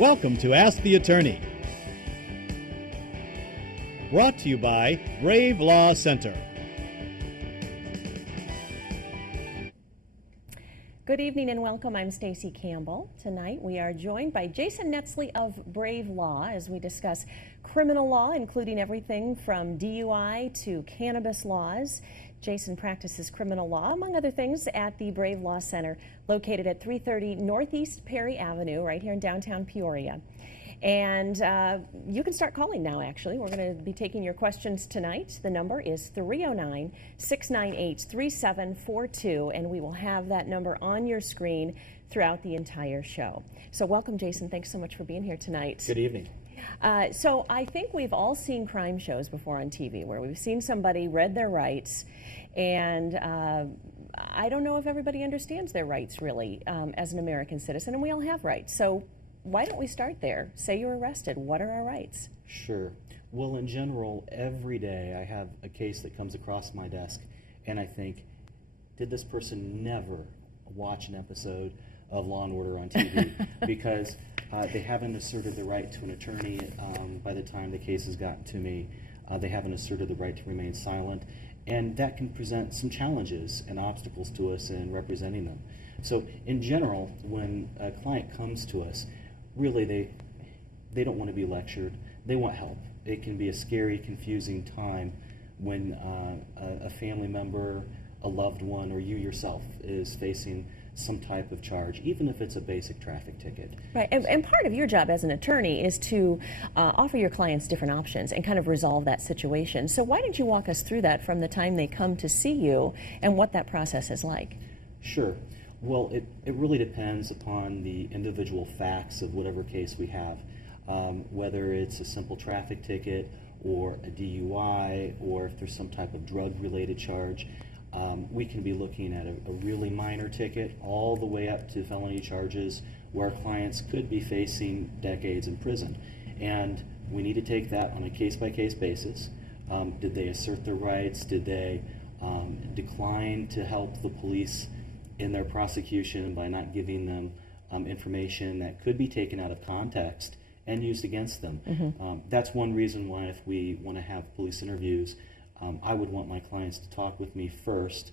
Welcome to Ask the Attorney. Brought to you by Brave Law Center. Good evening and welcome. I'm Stacy Campbell. Tonight we are joined by Jason Netzley of Brave Law as we discuss criminal law, including everything from DUI to cannabis laws. Jason practices criminal law, among other things, at the Brave Law Center, located at 330 Northeast Perry Avenue, right here in downtown Peoria. And you can start calling now, actually. We're going to be taking your questions tonight. The number is 309-698-3742, and we will have that number on your screen throughout the entire show. So welcome, Jason. Thanks so much for being here tonight. Good evening. So I think we've all seen crime shows before on TV where we've seen somebody read their rights, and I don't know if everybody understands their rights really as an American citizen, and we all have rights. So why don't we start there? Say you're arrested. What are our rights? Sure. Well, in general, every day I have a case that comes across my desk, and I think, did this person never watch an episode of Law and Order on TV? Because they haven't asserted the right to an attorney by the time the case has gotten to me. They haven't asserted the right to remain silent, and that can present some challenges and obstacles to us in representing them. So in general, when a client comes to us, really they don't want to be lectured. They want help. It can be a scary, confusing time when a family member, a loved one, or you yourself is facing some type of charge, even if it's a basic traffic ticket. Right, and part of your job as an attorney is to offer your clients different options and kind of resolve that situation. So why don't you walk us through that from the time they come to see you and what that process is like? Sure. Well, it really depends upon the individual facts of whatever case we have, whether it's a simple traffic ticket or a DUI, or if there's some type of drug-related charge. We can be looking at a really minor ticket all the way up to felony charges where clients could be facing decades in prison. And we need to take that on a case-by-case basis. Did they assert their rights? Did they decline to help the police in their prosecution by not giving them information that could be taken out of context and used against them? Mm-hmm. That's one reason why, if we want to have police interviews, I would want my clients to talk with me first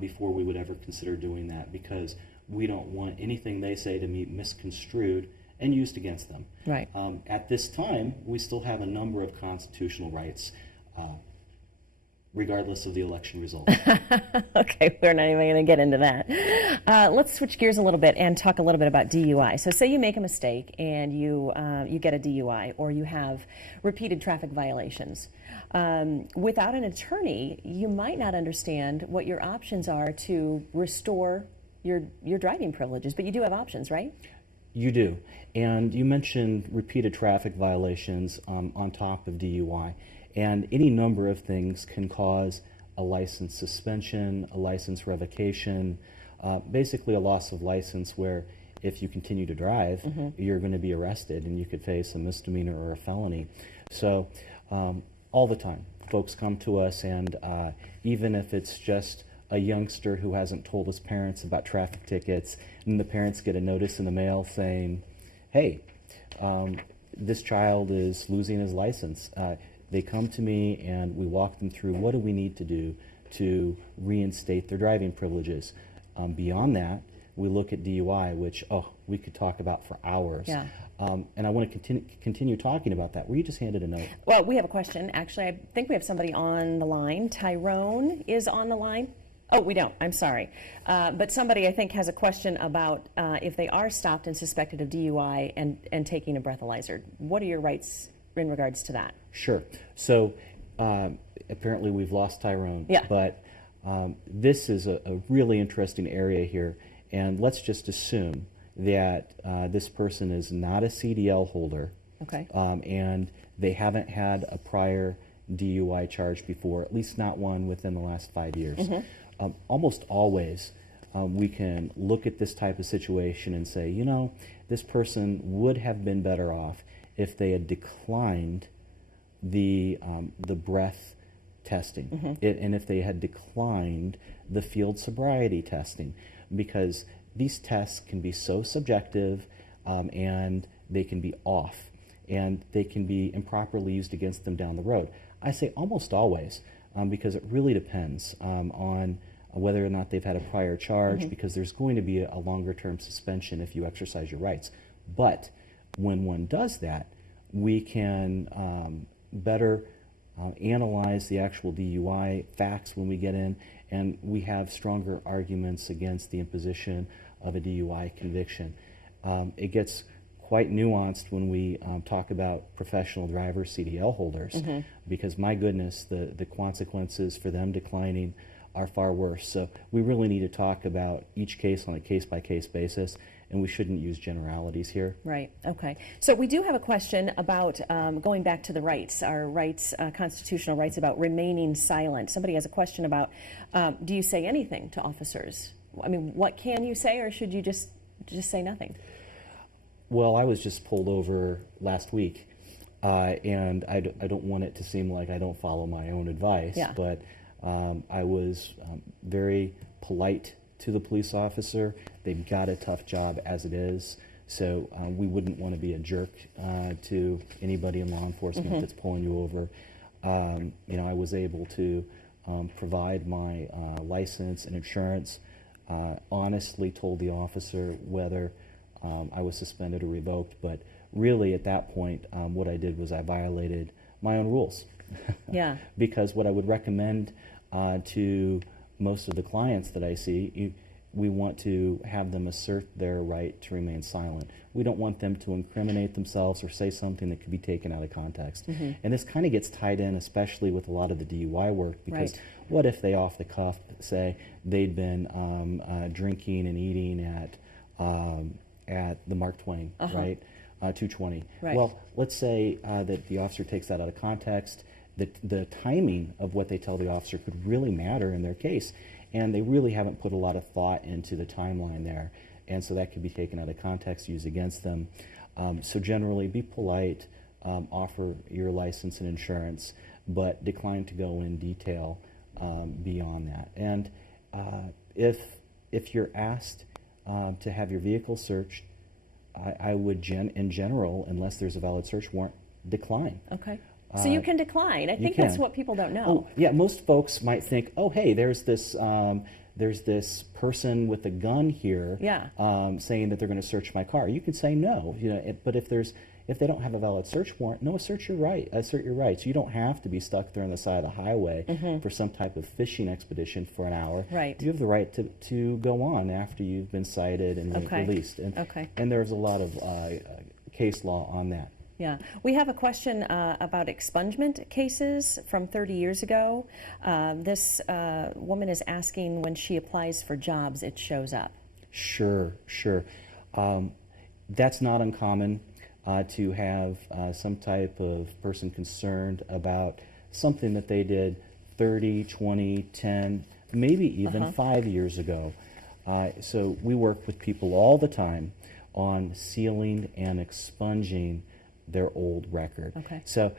before we would ever consider doing that, because we don't want anything they say to be misconstrued and used against them. Right. At this time, we still have a number of constitutional rights, regardless of the election result. Okay, we're not even going to get into that. Let's switch gears a little bit and talk a little bit about DUI. So say you make a mistake and you get a DUI, or you have repeated traffic violations. Without an attorney, you might not understand what your options are to restore your driving privileges, but you do have options, right? You do. And you mentioned repeated traffic violations on top of DUI. And any number of things can cause a license suspension, a license revocation, basically a loss of license, where if you continue to drive, mm-hmm. you're going to be arrested and you could face a misdemeanor or a felony. So all the time, folks come to us, and even if it's just a youngster who hasn't told his parents about traffic tickets, and the parents get a notice in the mail saying, hey, this child is losing his license. They come to me and we walk them through what do we need to do to reinstate their driving privileges. Beyond that, we look at DUI, which, we could talk about for hours. Yeah. And I want to continue talking about that. Were you just handed a note? Well, we have a question. Actually, I think we have somebody on the line. Tyrone is on the line. Oh, we don't. I'm sorry. But somebody, I think, has a question about if they are stopped and suspected of DUI and taking a breathalyzer. What are your rights in regards to that? Sure. So apparently we've lost Tyrone. Yeah. But this is a really interesting area here. And let's just assume that this person is not a CDL holder. Okay. And they haven't had a prior DUI charge before, at least not one within the last 5 years. Mm-hmm. Almost always we can look at this type of situation and say, you know, this person would have been better off if they had declined the breath testing, mm-hmm. And if they had declined the field sobriety testing, because these tests can be so subjective, and they can be off, and they can be improperly used against them down the road. I say almost always, because it really depends on whether or not they've had a prior charge, because there's going to be a longer-term suspension if you exercise your rights. But when one does that, we can better analyze the actual DUI facts when we get in, and we have stronger arguments against the imposition of a DUI conviction. It gets quite nuanced when we talk about professional drivers, CDL holders, because my goodness, the consequences for them declining are far worse. So we really need to talk about each case on a case-by-case basis, and we shouldn't use generalities here. Right, okay. So we do have a question about going back to the rights, our rights, constitutional rights about remaining silent. Somebody has a question about, do you say anything to officers? I mean, what can you say, or should you just say nothing? Well, I was just pulled over last week, and I don't want it to seem like I don't follow my own advice, Yeah. but I was very polite to the police officer. They've got a tough job as it is, so we wouldn't want to be a jerk to anybody in law enforcement that's pulling you over. You know, I was able to provide my license and insurance, honestly told the officer whether I was suspended or revoked, but really at that point what I did was I violated my own rules. Yeah. Because what I would recommend to most of the clients that I see, we want to have them assert their right to remain silent. We don't want them to incriminate themselves or say something that could be taken out of context. And this kind of gets tied in, especially with a lot of the DUI work, because Right. what if they off the cuff say they'd been drinking and eating at the Mark Twain, right? 220. Right. Well, let's say that the officer takes that out of context. The timing of what they tell the officer could really matter in their case, and they really haven't put a lot of thought into the timeline there, and so that could be taken out of context, used against them. So generally, be polite, offer your license and insurance, but decline to go in detail beyond that. And if you're asked to have your vehicle searched, I would, in general, unless there's a valid search warrant, decline. Okay. So you can decline. I think can. that's what people don't know. Oh, yeah, most folks might think, oh, hey, there's this person with a gun here, Yeah. saying that they're going to search my car. You can say no, you know. But if they don't have a valid search warrant, no, assert your rights. You don't have to be stuck there on the side of the highway for some type of fishing expedition for an hour. Right. You have the right to go on after you've been cited and Okay. released. And, Okay. and there's a lot of case law on that. Yeah. We have a question about expungement cases from 30 years ago. This woman is asking when she applies for jobs, it shows up. Sure. That's not uncommon to have some type of person concerned about something that they did 30, 20, 10, maybe even 5 years ago. So we work with people all the time on sealing and expunging their old record. Okay. So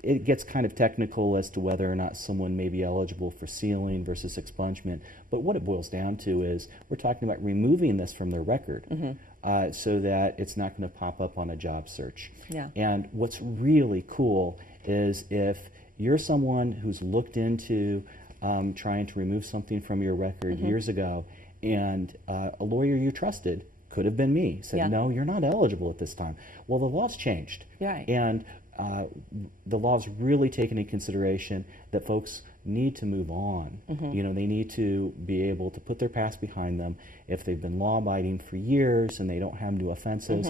it gets kind of technical as to whether or not someone may be eligible for sealing versus expungement. But what it boils down to is we're talking about removing this from their record so that it's not going to pop up on a job search. Yeah. And what's really cool is if you're someone who's looked into trying to remove something from your record years ago, and a lawyer you trusted, could have been me, said, Yeah. no, you're not eligible at this time. Well, the law's changed. Right. And the law's really taken into consideration that folks need to move on. You know, they need to be able to put their past behind them. If they've been law-abiding for years and they don't have new offenses,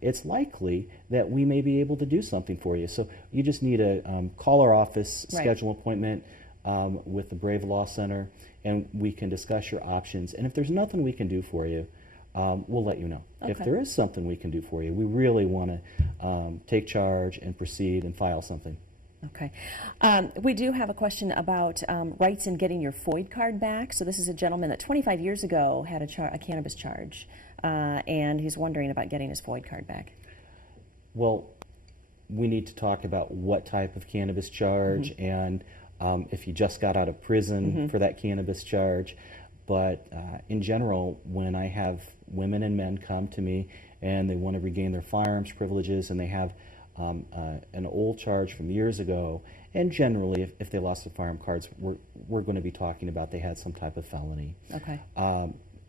it's likely that we may be able to do something for you. So you just need to call our office, Right. schedule an appointment with the Brave Law Center, and we can discuss your options. And if there's nothing we can do for you, we'll let you know. If Okay. there is something we can do for you, we really want to take charge and proceed and file something. Okay. We do have a question about rights in getting your FOID card back. So this is a gentleman that 25 years ago had a cannabis charge, and he's wondering about getting his FOID card back. Well, we need to talk about what type of cannabis charge and if you just got out of prison for that cannabis charge. But in general, when I have women and men come to me and they want to regain their firearms privileges, and they have an old charge from years ago. And generally, if they lost their firearm cards, we're going to be talking about they had some type of felony. Okay.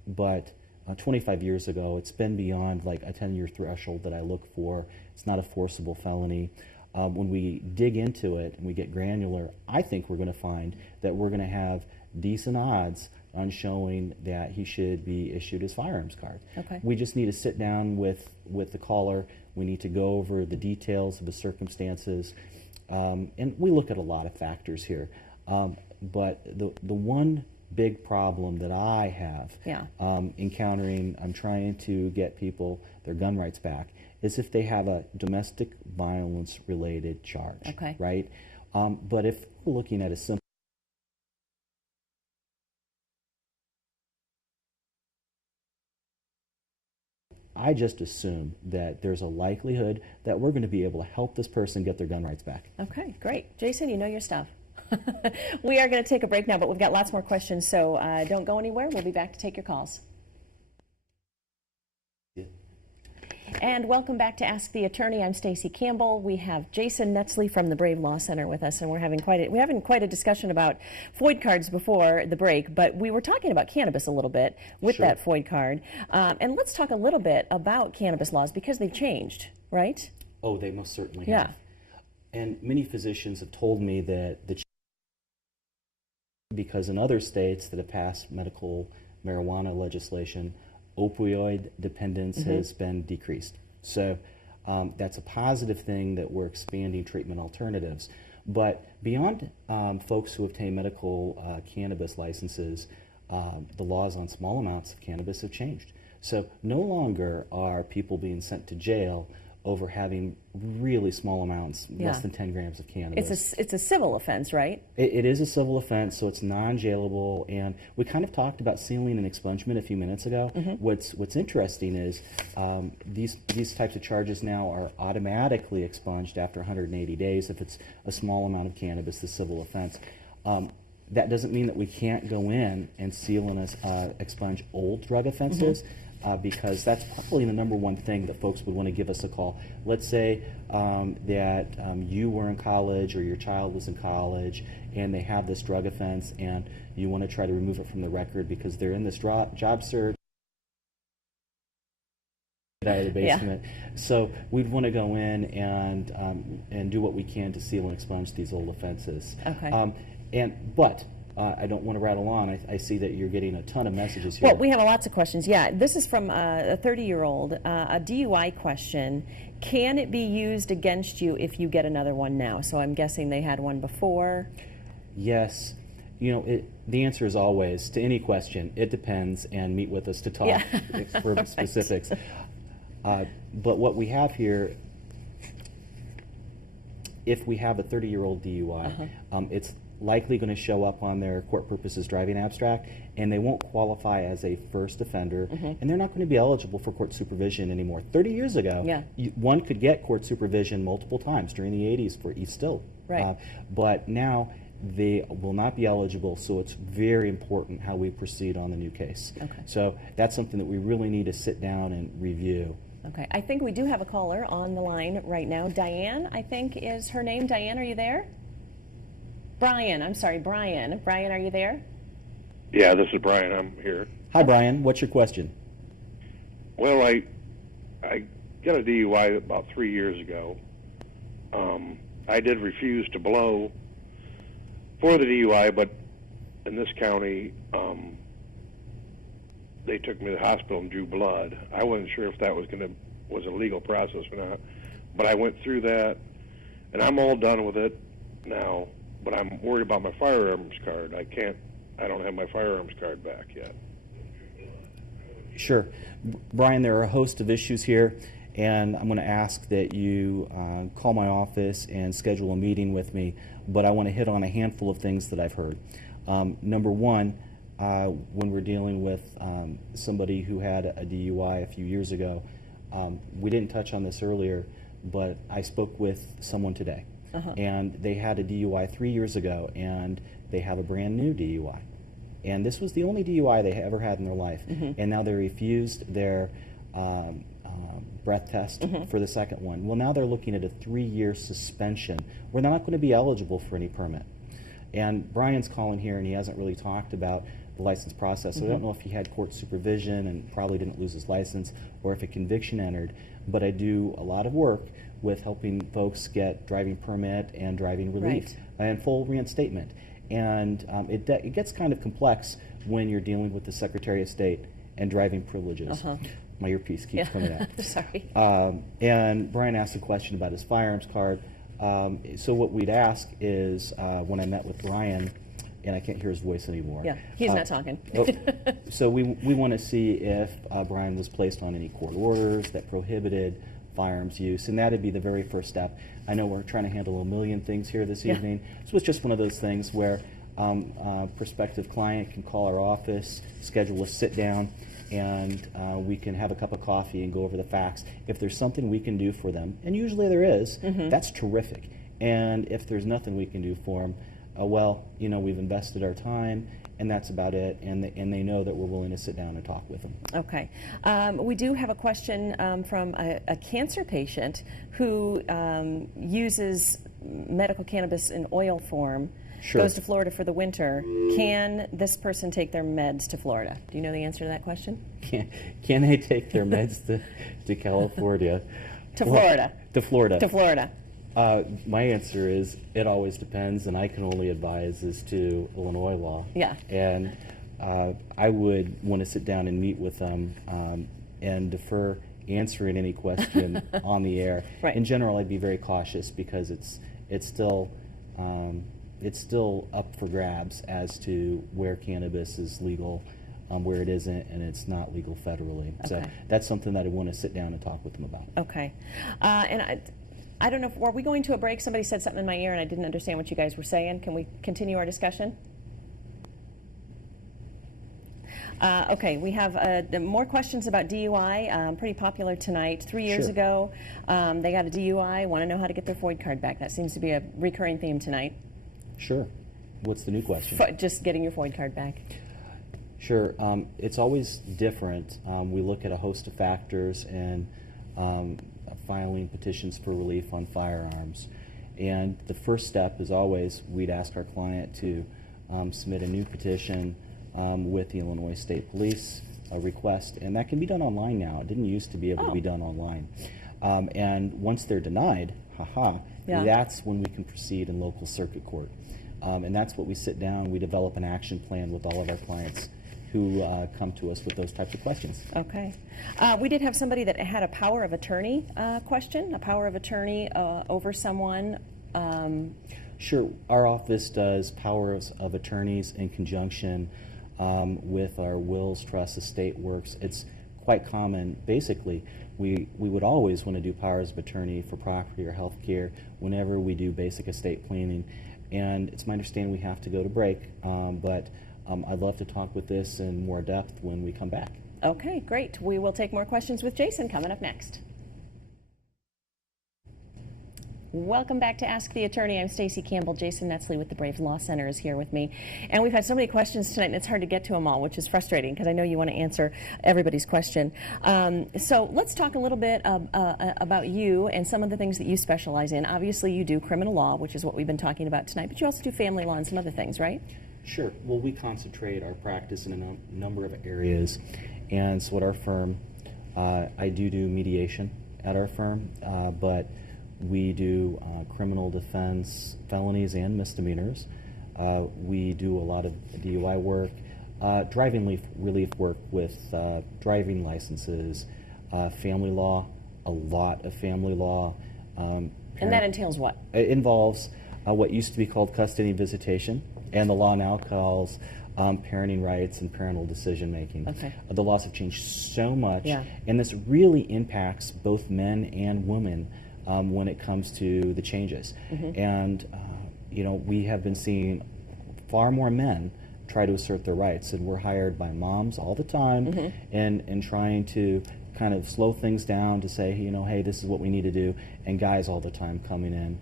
But 25 years ago, it's been beyond like a 10-year threshold that I look for. It's not a forcible felony. When we dig into it and we get granular, I think we're going to find that we're going to have decent odds on showing that he should be issued his firearms card. Okay. We just need to sit down with the caller. We need to go over the details of the circumstances. And we look at a lot of factors here. But the one big problem that I have encountering, I'm trying to get people their gun rights back, is if they have a domestic violence related charge. Okay. Right? But if we're looking at a simple I just assume that there's a likelihood that we're going to be able to help this person get their gun rights back. Okay, great. Jason, you know your stuff. We are going to take a break now, but we've got lots more questions, so don't go anywhere. We'll be back to take your calls. And welcome back to Ask the Attorney. I'm Stacey Campbell. We have Jason Netzley from the Brave Law Center with us, and we're having quite a discussion about FOID cards before the break, but we were talking about cannabis a little bit with that FOID card. And let's talk a little bit about cannabis laws because they've changed, right? Oh, they most certainly have. And many physicians have told me that because in other states that have passed medical marijuana legislation, opioid dependence has been decreased. So that's a positive thing that we're expanding treatment alternatives. But beyond folks who obtain medical cannabis licenses, the laws on small amounts of cannabis have changed. So no longer are people being sent to jail over having really small amounts, less than 10 grams of cannabis. It's a civil offense, right? It is a civil offense, so it's non-jailable, and we kind of talked about sealing and expungement a few minutes ago. What's interesting is these types of charges now are automatically expunged after 180 days if it's a small amount of cannabis, the civil offense. That doesn't mean that we can't go in and seal and expunge old drug offenses. Because that's probably the number one thing that folks would want to give us a call. Let's say that you were in college or your child was in college and they have this drug offense and you want to try to remove it from the record because they're in this job search out of the basement. So we'd want to go in and do what we can to seal and expunge these old offenses. Okay. But I don't want to rattle on. I see that you're getting a ton of messages here. Well, we have lots of questions. Yeah, this is from a 30-year-old, a DUI question. Can it be used against you if you get another one now? So I'm guessing they had one before. Yes. You know, the answer is always, to any question, it depends, and meet with us to talk for specifics. But what we have here, if we have a 30-year-old DUI, it's likely going to show up on their court purposes driving abstract, and they won't qualify as a first offender, and they're not going to be eligible for court supervision anymore. 30 years ago, one could get court supervision multiple times during the 80s for East Still. Right. But now they will not be eligible, so it's very important how we proceed on the new case. Okay. So that's something that we really need to sit down and review. Okay, I think we do have a caller on the line right now. Diane, I think is her name. Diane, are you there? Brian, I'm sorry, Brian. Brian, are you there? Yeah, this is Brian. I'm here. Hi, Brian. What's your question? Well, I got a DUI about 3 years ago. I did refuse to blow for the DUI, but in this county, they took me to the hospital and drew blood. I wasn't sure if that was a legal process or not, but I went through that, and I'm all done with it now. But I'm worried about my firearms card. I don't have my firearms card back yet. Sure. Brian, there are a host of issues here, and I'm going to ask that you call my office and schedule a meeting with me, but I want to hit on a handful of things that I've heard. Number one, when we're dealing with somebody who had a DUI a few years ago, we didn't touch on this earlier, but I spoke with someone today. And they had a DUI 3 years ago, and they have a brand new DUI. And this was the only DUI they ever had in their life. And now they refused their breath test for the second one. Well, now they're looking at a 3-year suspension where they're not going to be eligible for any permit. And Brian's calling here, and he hasn't really talked about the license process. So I don't know if he had court supervision and probably didn't lose his license, or if a conviction entered. But I do a lot of work with helping folks get driving permit and driving relief and full reinstatement. And it gets kind of complex when you're dealing with the Secretary of State and driving privileges. My earpiece keeps coming out. Sorry. And Brian asked a question about his firearms card. So what we'd ask is, when I met with Brian, and I can't hear his voice anymore. Yeah, he's not talking. So we want to see if Brian was placed on any court orders that prohibited firearms use, and that'd be the very first step. I know we're trying to handle a million things here this evening, so it's just one of those things where a prospective client can call our office, schedule a sit-down, and we can have a cup of coffee and go over the facts. If there's something we can do for them, and usually there is, that's terrific. And if there's nothing we can do for them, well, we've invested our time, and that's about it, and they know that we're willing to sit down and talk with them. Okay. We do have a question from a cancer patient who uses medical cannabis in oil form, goes to Florida for the winter. Can this person take their meds to Florida? Do you know the answer to that question? Can they take their meds to California? To Florida. To Florida. To Florida. My answer is it always depends, and I can only advise as to Illinois law. Yeah. And I would want to sit down and meet with them and defer answering any question on the air. Right. In general, I'd be very cautious because it's still up for grabs as to where cannabis is legal, where it isn't, and it's not legal federally. So that's something that I want to sit down and talk with them about. Okay. And I don't know, were we going to a break? Somebody said something in my ear and I didn't understand what you guys were saying. Can we continue our discussion? Okay, we have more questions about DUI, pretty popular tonight. 3 years ago, they got a DUI, want to know how to get their FOID card back. That seems to be a recurring theme tonight. Sure. What's the new question? Just getting your FOID card back. Sure. It's always different. We look at a host of factors and filing petitions for relief on firearms. And the first step is always we'd ask our client to submit a new petition with the Illinois State Police, a request, and that can be done online now. It didn't used to be able to be done online. And once they're denied, that's when we can proceed in local circuit court. And that's what we sit down, we develop an action plan with all of our clients who come to us with those types of questions. Okay. We did have somebody that had a power of attorney question, a power of attorney over someone. Sure. Our office does powers of attorneys in conjunction with our wills, trusts, estate works. It's quite common. Basically, we would always want to do powers of attorney for property or health care whenever we do basic estate planning. And it's my understanding we have to go to break, but I'd love to talk with this in more depth when we come back. Okay, great. We will take more questions with Jason coming up next. Welcome back to Ask the Attorney. I'm Stacey Campbell. Jason Netzley with the Brave Law Center is here with me. And we've had so many questions tonight, and it's hard to get to them all, which is frustrating because I know you want to answer everybody's question. So let's talk a little bit about you and some of the things that you specialize in. Obviously, you do criminal law, which is what we've been talking about tonight, but you also do family law and some other things, right? Sure. Well, we concentrate our practice in a number of areas. And so at our firm, I do mediation at our firm, but we do criminal defense, felonies and misdemeanors. We do a lot of DUI work, driving relief work with driving licenses, family law, a lot of family law. And that entails what? It involves what used to be called custody and visitation, and the law now calls parenting rights and parental decision making. Okay. The laws have changed so much, and this really impacts both men and women when it comes to the changes. And we have been seeing far more men try to assert their rights, and we're hired by moms all the time and trying to kind of slow things down to say, hey, this is what we need to do, and guys all the time coming in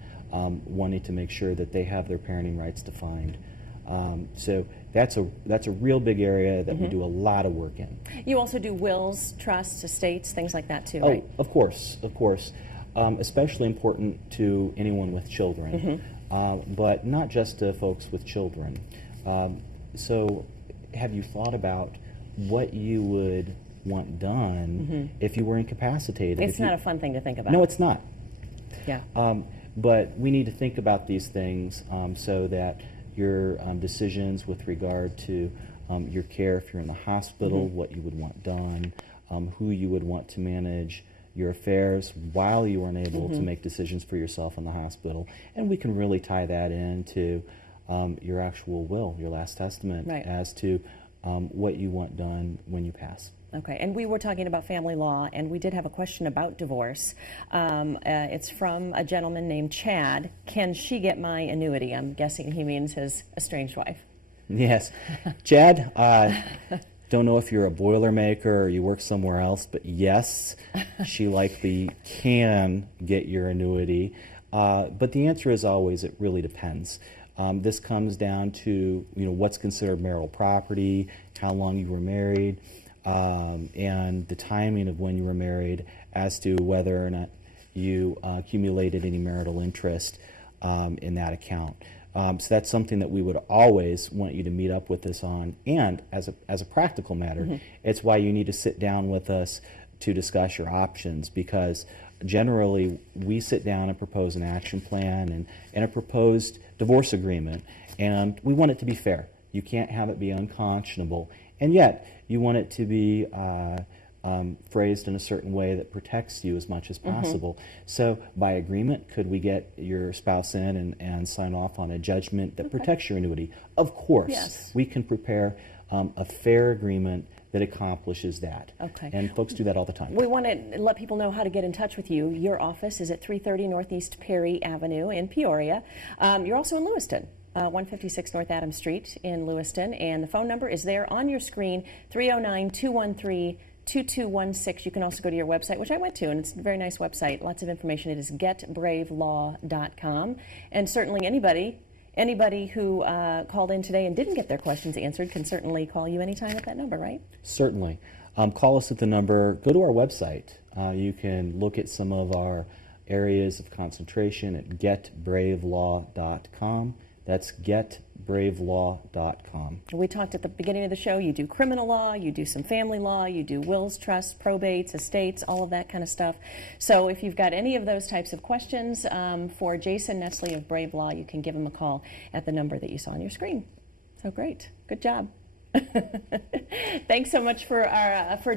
wanting to make sure that they have their parenting rights defined. So that's a real big area that we do a lot of work in. You also do wills, trusts, estates, things like that too, Oh, right? of course, of course. Especially important to anyone with children, but not just to folks with children. So have you thought about what you would want done if you were incapacitated? It's not a fun thing to think about. No, it's not. Yeah. But we need to think about these things so that your decisions with regard to your care if you're in the hospital, what you would want done, who you would want to manage your affairs while you are unable to make decisions for yourself in the hospital. And we can really tie that into your actual will, your last testament, Right. as to what you want done when you pass. Okay, and we were talking about family law, and we did have a question about divorce. It's from a gentleman named Chad. Can she get my annuity? I'm guessing he means his estranged wife. Yes. Chad, don't know if you're a Boilermaker or you work somewhere else, but yes, she likely can get your annuity. But the answer is always, it really depends. This comes down to what's considered marital property, how long you were married, and the timing of when you were married, as to whether or not you accumulated any marital interest in that account. So that's something that we would always want you to meet up with us on. And as a practical matter, it's why you need to sit down with us to discuss your options, because generally we sit down and propose an action plan and a proposed divorce agreement, and we want it to be fair. You can't have it be unconscionable, and yet you want it to be phrased in a certain way that protects you as much as possible. So by agreement, could we get your spouse in and sign off on a judgment that protects your annuity? Of course. Yes. We can prepare a fair agreement that accomplishes that. Okay. And folks do that all the time. We want to let people know how to get in touch with you. Your office is at 330 Northeast Perry Avenue in Peoria. You're also in Lewiston. 156 North Adams Street in Lewiston, and the phone number is there on your screen, 309-213-2216. You can also go to your website, which I went to, and it's a very nice website. Lots of information. It is getbravelaw.com. And certainly anybody who called in today and didn't get their questions answered can certainly call you anytime at that number, right? Certainly. Call us at the number. Go to our website. You can look at some of our areas of concentration at getbravelaw.com. That's getbravelaw.com. We talked at the beginning of the show, you do criminal law, you do some family law, you do wills, trusts, probates, estates, all of that kind of stuff. So if you've got any of those types of questions for Jason Netzly of Brave Law, you can give him a call at the number that you saw on your screen. So great. Good job. Thanks so much for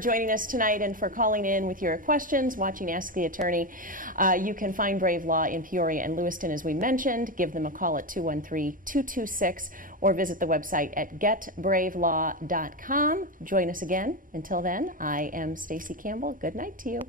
joining us tonight and for calling in with your questions, watching Ask the Attorney. You can find Brave Law in Peoria and Lewiston, as we mentioned. Give them a call at 213-226 or visit the website at getbravelaw.com. Join us again. Until then, I am Stacy Campbell. Good night to you.